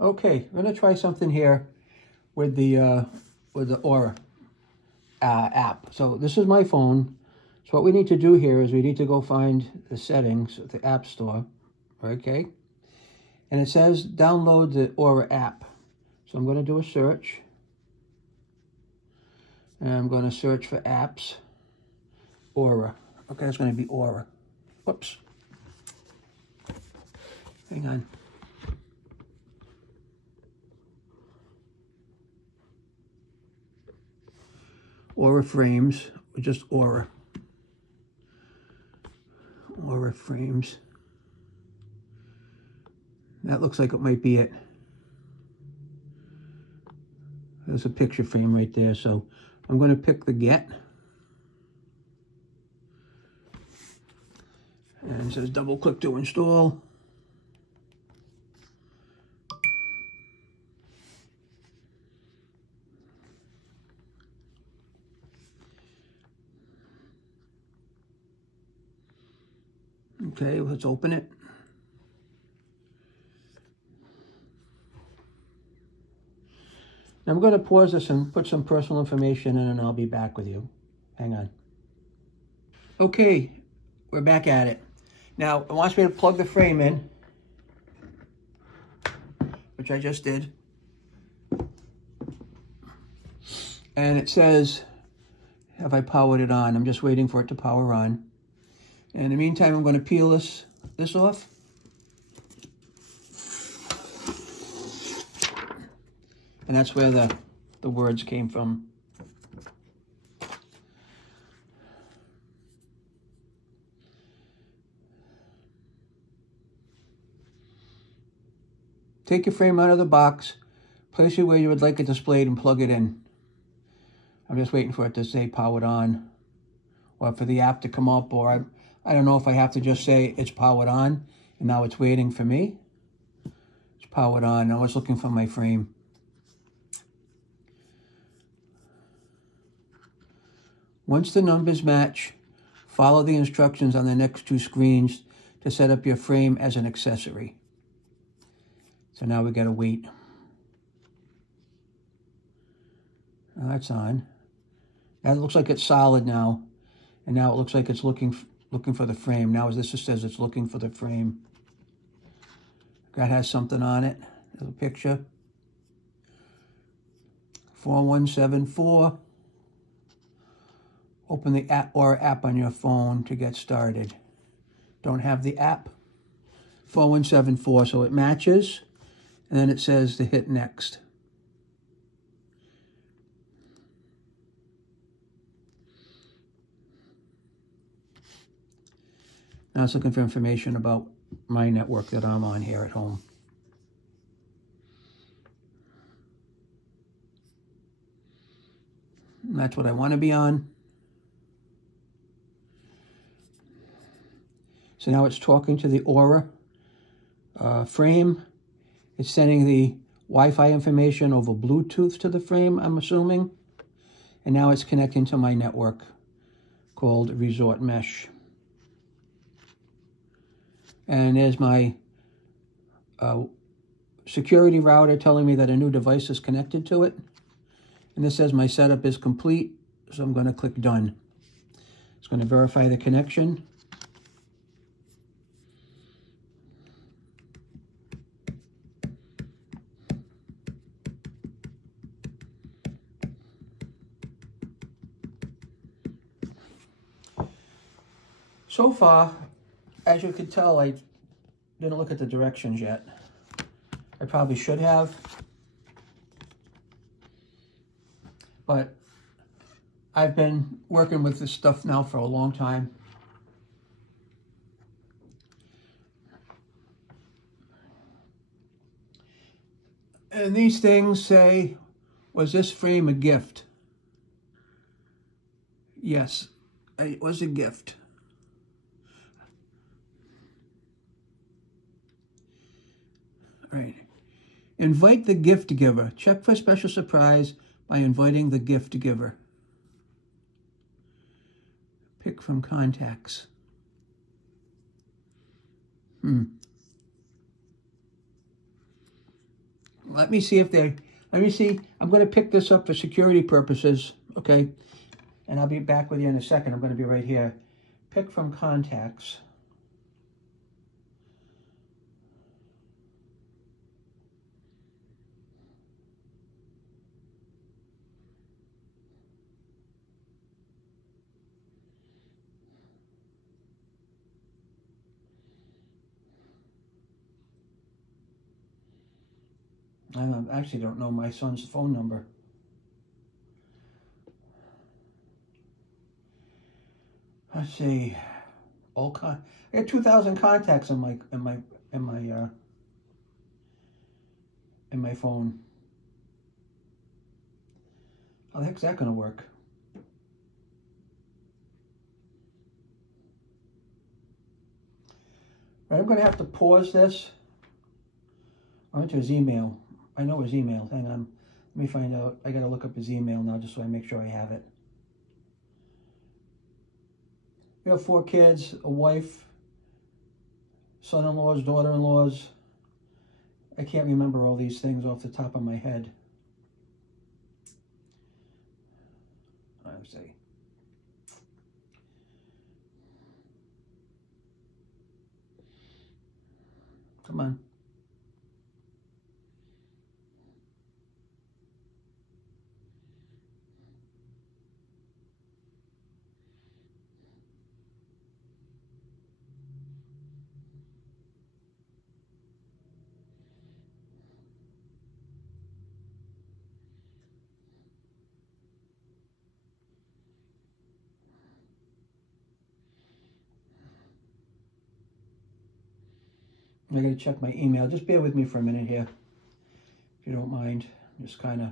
Okay, I'm gonna try something here with the Aura app. So this is my phone. So what we need to do here is we need to go find the settings of the App Store, okay? And it says download the Aura app. So I'm gonna do a search. And I'm gonna search for apps, Aura. Okay, it's gonna be Aura. Whoops. Hang on. Aura frames, or just Aura. Aura frames. That looks like it might be it. There's a picture frame right there, so I'm going to pick the get. And it says double click to install. Okay, let's open it. Now I'm going to pause this and put some personal information in, and I'll be back with you. Hang on. Okay, we're back at it. Now, it wants me to plug the frame in, which I just did. And it says, have I powered it on? I'm just waiting for it to power on. And in the meantime, I'm going to peel this off. And that's where the words came from. Take your frame out of the box, place it where you would like it displayed, and plug it in. I'm just waiting for it to say powered on, or for the app to come up, or I don't know if I have to just say it's powered on, and now it's waiting for me. It's powered on. Now it's looking for my frame. Once the numbers match, follow the instructions on the next two screens to set up your frame as an accessory. So now we gotta wait. Now that's on. That looks like it's solid now. And now it looks like it's looking for the frame. Now as this says it's looking for the frame. That has something on it. There's a picture. 4174. Open the app or app on your phone to get started. Don't have the app. 4174, so it matches. And then it says to hit next. Now it's looking for information about my network that I'm on here at home. And that's what I want to be on. So now it's talking to the Aura frame. It's sending the Wi-Fi information over Bluetooth to the frame, I'm assuming. And now it's connecting to my network called Resort Mesh. And there's my security router telling me that a new device is connected to it. And this says my setup is complete, so I'm going to click Done. It's going to verify the connection. So far, as you can tell, I didn't look at the directions yet. I probably should have. But I've been working with this stuff now for a long time. And these things say, was this frame a gift? Yes, it was a gift. Right. Invite the gift giver. Check for special surprise by inviting the gift giver. Pick from contacts. let me see if they, let me see. I'm going to pick this up for security purposes, okay? And I'll be back with you in a second. I'm going to be right here. Pick from contacts. I actually don't know my son's phone number. Let's see. I got 2,000 contacts in my phone. How the heck's that gonna work? Right, I'm gonna have to pause this. I went to his email. I know his email. Hang on. Let me find out. I gotta look up his email now just so I make sure I have it. We have 4 kids, a wife, son-in-laws, daughter-in-laws. I can't remember all these things off the top of my head. Let's see. Come on. I gotta check my email. Just bear with me for a minute here, if you don't mind. Just kind of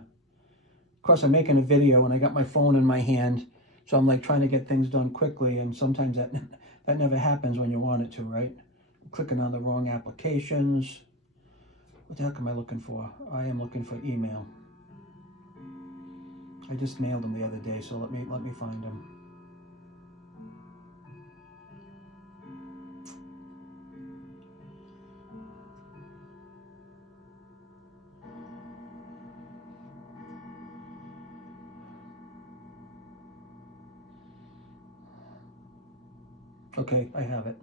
course, I'm making a video and I got my phone in my hand, so I'm like trying to get things done quickly, and sometimes that never happens when you want it to, right? I'm clicking on the wrong applications. What the heck am I looking for? I am looking for email. I just mailed them the other day, so let me find them. Okay, I have it.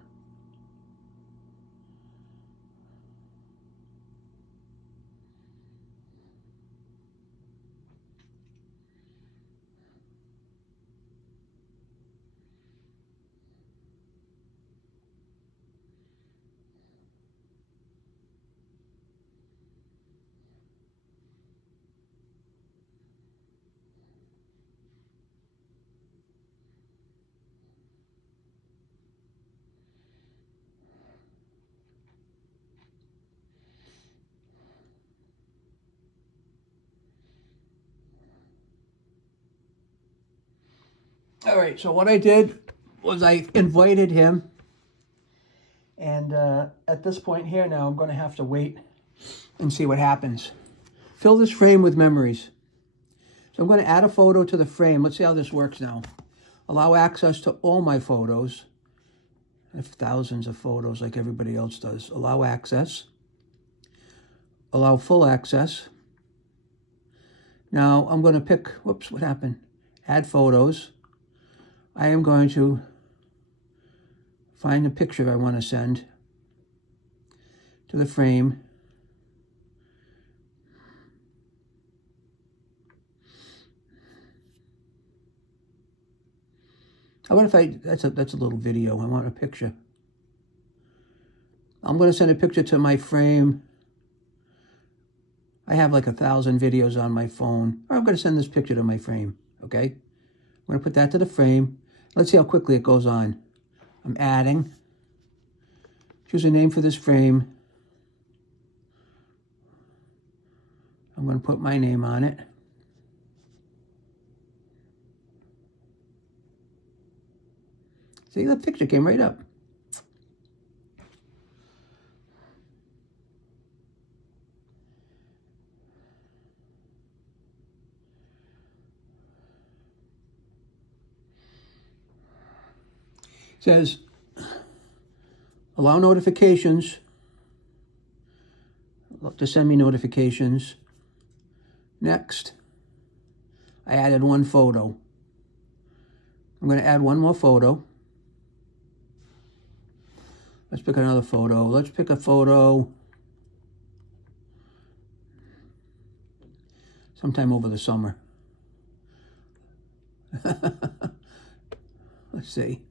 All right, so what I did was I invited him, and at this point here now, I'm going to have to wait and see what happens. Fill this frame with memories. So I'm going to add a photo to the frame. Let's see how this works now. Allow access to all my photos. I have thousands of photos like everybody else does. Allow access. Allow full access. Now I'm going to pick, whoops, what happened? Add photos. I am going to find the picture I want to send to the frame. How about if that's a little video. I want a picture. I'm going to send a picture to my frame. I have like 1,000 videos on my phone. Or I'm going to send this picture to my frame, okay? I'm going to put that to the frame. Let's see how quickly it goes on. I'm adding. Choose a name for this frame. I'm going to put my name on it. See, the picture came right up. It says, allow notifications. to send me notifications. Next, I added one photo. I'm going to add one more photo. Let's pick another photo. Let's pick a photo sometime over the summer. Let's see.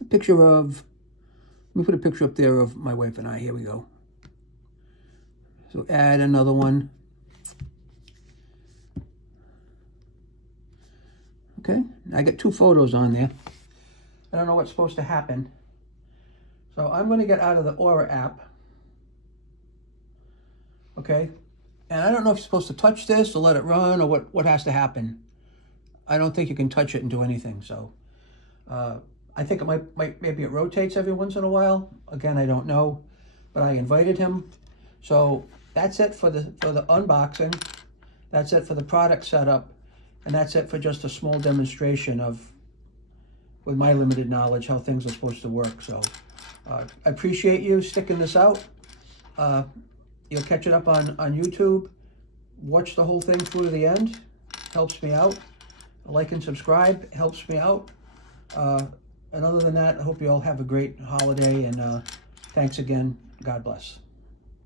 A picture of, let me put a picture up there of my wife and I. Here we go. So add another one. Okay, I got 2 photos on there. I don't know what's supposed to happen. So I'm going to get out of the Aura app. Okay, and I don't know if you're supposed to touch this or let it run or what has to happen. I don't think you can touch it and do anything. So I think it maybe it rotates every once in a while. Again, I don't know, but I invited him. So that's it for the unboxing. That's it for the product setup, and that's it for just a small demonstration of, with my limited knowledge, how things are supposed to work. So I appreciate you sticking this out. You'll catch it up on YouTube. Watch the whole thing through to the end. Helps me out. Like and subscribe helps me out. And other than that, I hope you all have a great holiday, and thanks again. God bless.